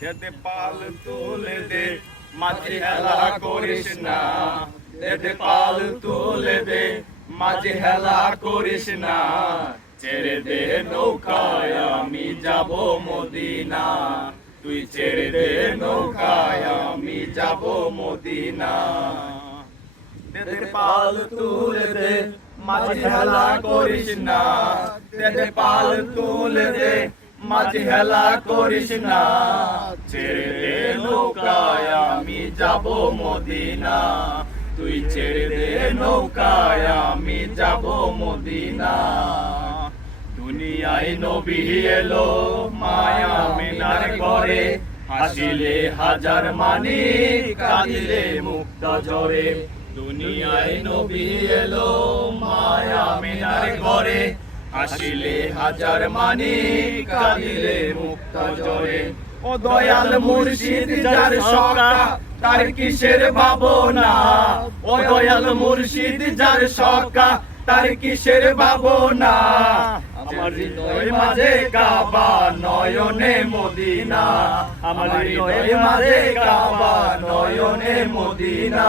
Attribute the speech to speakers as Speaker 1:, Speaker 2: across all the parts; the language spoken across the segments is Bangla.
Speaker 1: যাতে পাল তুলে দে মাঝে হেলা করিস না। যাতে পাল তুলে দে মাঝে হেলা করিস না। ছেড়ে দে নৌকায় আমি যাব মদিনা। তুই ছেড়ে দে নৌকায় আমি যাব মদিনা। দে পাল তুলে দে মাঝে হেলা করিস না। দে পাল তুলে দে মাঝে হেলা করিস না। ছেড়ে নৌকায়, আমি যাব মদিনা। তুই ছেড়ে দে নৌকায়, আমি যাব মদিনা। দুনিয়ায় নবী এলো মায়া মিনার ঘরে। হাসিলে হাজার মানি কাঁদিলে মুক্ত ঝরে। দুনিয়ায় নবী এলো হাসিলে হাজার মানি, কাঁদিলে মুক্ত ঝরে ও দয়াল মুর্শিদ, যার সকা তার কিসের ভাবনা? ও দয়াল মুর্শিদ, যার সকা তার কিসের ভাবনা? আমার হৃদয় মাঝে কাবা নয়নে মদিনা। আমার হৃদয় মাঝে কাবা নয়নে মদিনা।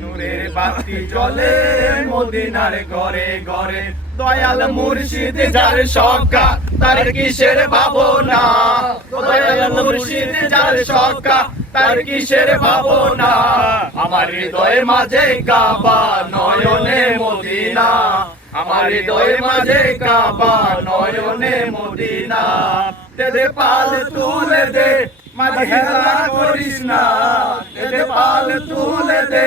Speaker 1: নূরের বাতি জ্বলে, মদিনার ঘরে ঘরে। দয়াল মুর্শিদ যার সকা তার কিসের ভাবনা? দয়াল মুর্শিদ যার সকা তার কিসের ভাবনা? আমার হৃদয়ের মাঝে কাবা নয়নে মদিনা। আমার হৃদয়ের মাঝে কাবা নয়নে মদিনা। দে দে পাল তুলে দে, মাঝে করিস না। দে দে পাল তুলে দে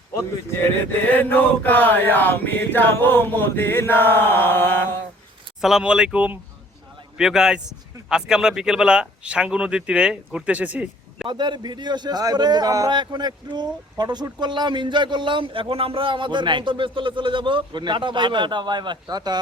Speaker 1: ও তুই ছেড়ে দে নৌকায় আমি যাব মদিনা
Speaker 2: সালামু আলাইকুম। প্রিয় গাইস আজকে আমরা বিকেলবেলা সাঙ্গু নদীর তীরে ঘুরতে এসেছি।
Speaker 3: আমাদের ভিডিও শেষ করে আমরা এখন একটু ফটোশুট করলাম এনজয় করলাম। এখন আমরা আমাদের. গন্তব্যস্থলে চলে যাব।
Speaker 4: Tata bye bye
Speaker 3: tata bye bye
Speaker 4: tata.